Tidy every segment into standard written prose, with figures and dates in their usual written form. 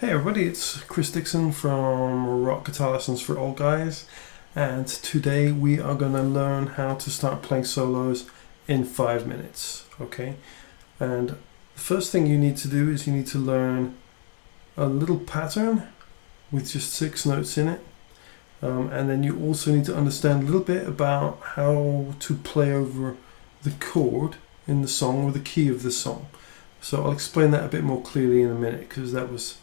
Hey everybody, it's Chris Dixon from Rock Guitar Lessons for Old Guys, and today we are going to learn how to start playing solos in 5 minutes, okay? And the first thing you need to do is you need to learn a little pattern with just 6 notes in it, and then you also need to understand a little bit about how to play over the chord in the song or the key of the song. So I'll explain that a bit more clearly in a minute because that was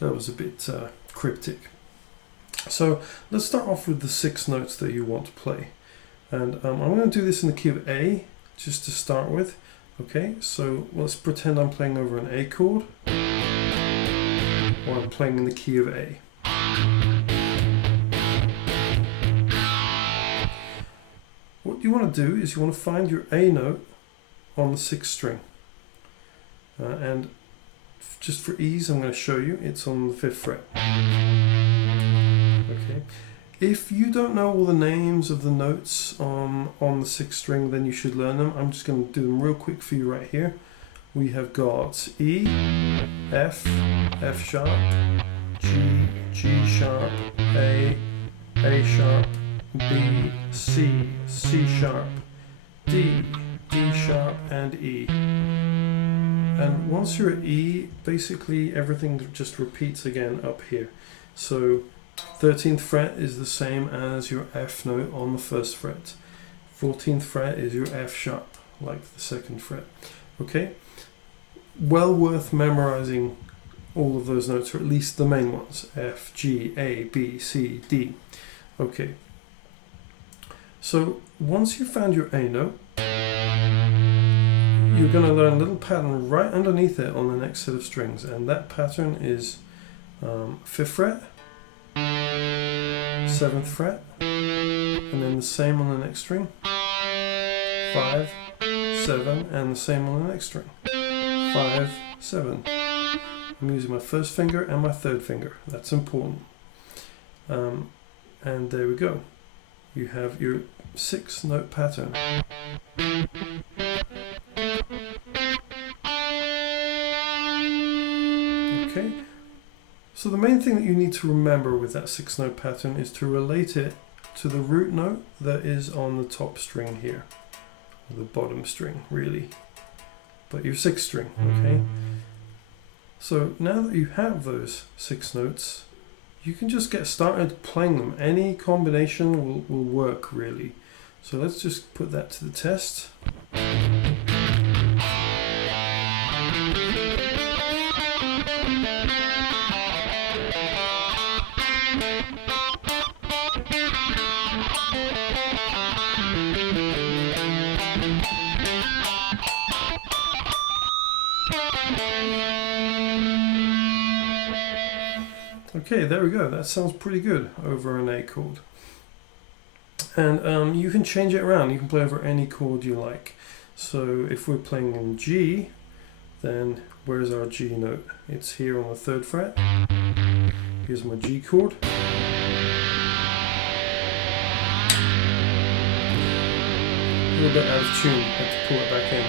a bit cryptic. So let's start off with the 6 notes that you want to play. And I'm going to do this in the key of A, just to start with. Okay, so let's pretend I'm playing over an A chord, or I'm playing in the key of A. What you want to do is you want to find your A note on the 6th string. And just for ease, I'm going to show you. It's on the 5th fret. Okay. If you don't know all the names of the notes on the 6th string, then you should learn them. I'm just going to do them real quick for you right here. We have got E, F, F sharp, G, G sharp, A sharp, B, C, C sharp, D, D sharp, and E. And once you're at E, basically everything just repeats again up here. So 13th fret is the same as your F note on the 1st fret. 14th fret is your F sharp, like the 2nd fret. Okay? Well worth memorizing all of those notes, or at least the main ones. F, G, A, B, C, D. Okay. So once you've found your A note, you're going to learn a little pattern right underneath it on the next set of strings, and that pattern is 5th fret, 7th fret, and then the same on the next string, 5, 7, and the same on the next string, 5, 7. I'm using my 1st finger and my 3rd finger. That's important. And there we go. You have your 6-note pattern. Okay, so the main thing that you need to remember with that 6-note pattern is to relate it to the root note that is on the top string here, or the bottom string really, but your 6th string, okay? So now that you have those 6 notes, you can just get started playing them. Any combination will work really. So let's just put that to the test. Okay, there we go. That sounds pretty good over an A chord. And you can change it around. You can play over any chord you like. So if we're playing in G, then where's our G note? It's here on the 3rd fret. Here's my G chord. A little bit out of tune. Have to pull it back in.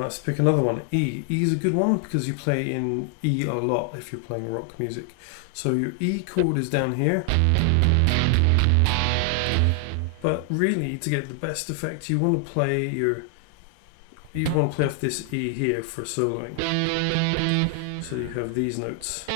Let's pick another one. E. E is a good one because you play in E a lot if you're playing rock music. So your E chord is down here. But really, to get the best effect, you want to play off this E here for soloing. So you have these notes.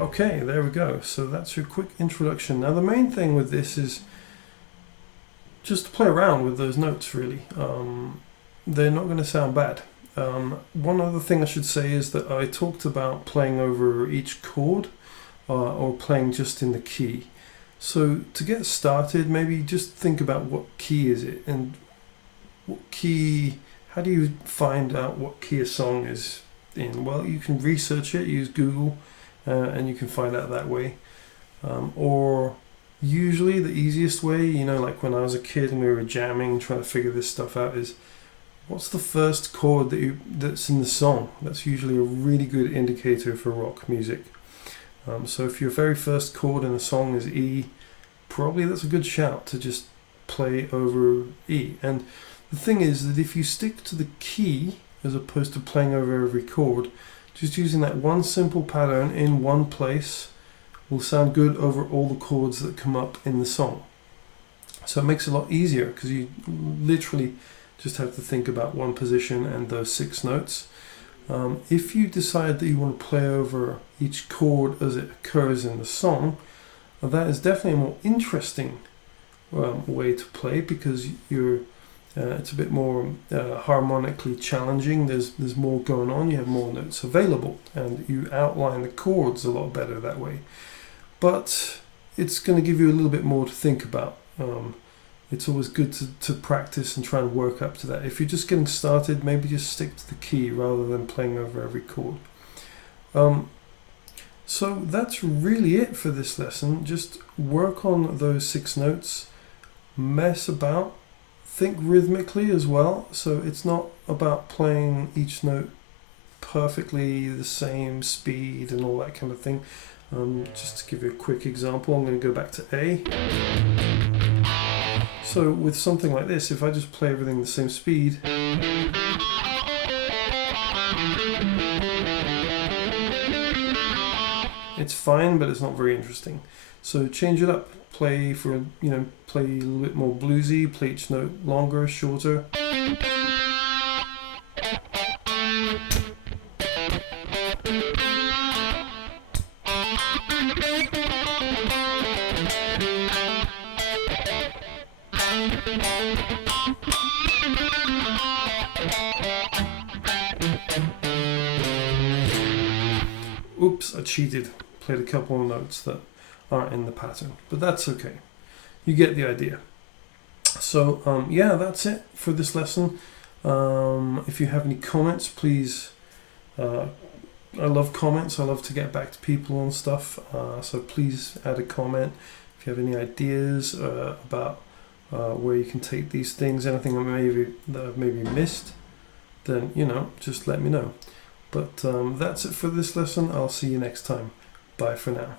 Okay, there we go. So that's your quick introduction. Now the main thing with this is just to play around with those notes really. They're not going to sound bad. One other thing I should say is that I talked about playing over each chord or playing just in the key. So to get started, maybe just think about what key is it and what key, how do you find out what key a song is in? Well, you can research it, use Google, and you can find out that way. Or usually the easiest way, you know, like when I was a kid and we were jamming, trying to figure this stuff out, is what's the first chord that's in the song? That's usually a really good indicator for rock music. So if your very first chord in a song is E, probably that's a good shout to just play over E. And the thing is that if you stick to the key as opposed to playing over every chord, just using that one simple pattern in one place will sound good over all the chords that come up in the song. So it makes it a lot easier because you literally just have to think about one position and those 6 notes. If you decide that you want to play over each chord as it occurs in the song, that is definitely a more interesting way to play, because it's a bit more harmonically challenging. There's more going on, you have more notes available, and you outline the chords a lot better that way. But it's going to give you a little bit more to think about. It's always good to practice and try and work up to that. If you're just getting started, maybe just stick to the key rather than playing over every chord. So that's really it for this lesson. Just work on those 6 notes, mess about, think rhythmically as well. So it's not about playing each note perfectly the same speed and all that kind of thing. Just to give you a quick example, I'm going to go back to A. So with something like this, if I just play everything the same speed, it's fine, but it's not very interesting. So change it up. Play play a little bit more bluesy, play each note longer, shorter. Oops, I cheated. Played a couple of notes that aren't in the pattern, but that's okay. You get the idea. So yeah, that's it for this lesson. If you have any comments, please, I love comments. I love to get back to people on stuff. So please add a comment. If you have any ideas about where you can take these things, anything that I've maybe missed, then just let me know. But that's it for this lesson. I'll see you next time. Bye for now.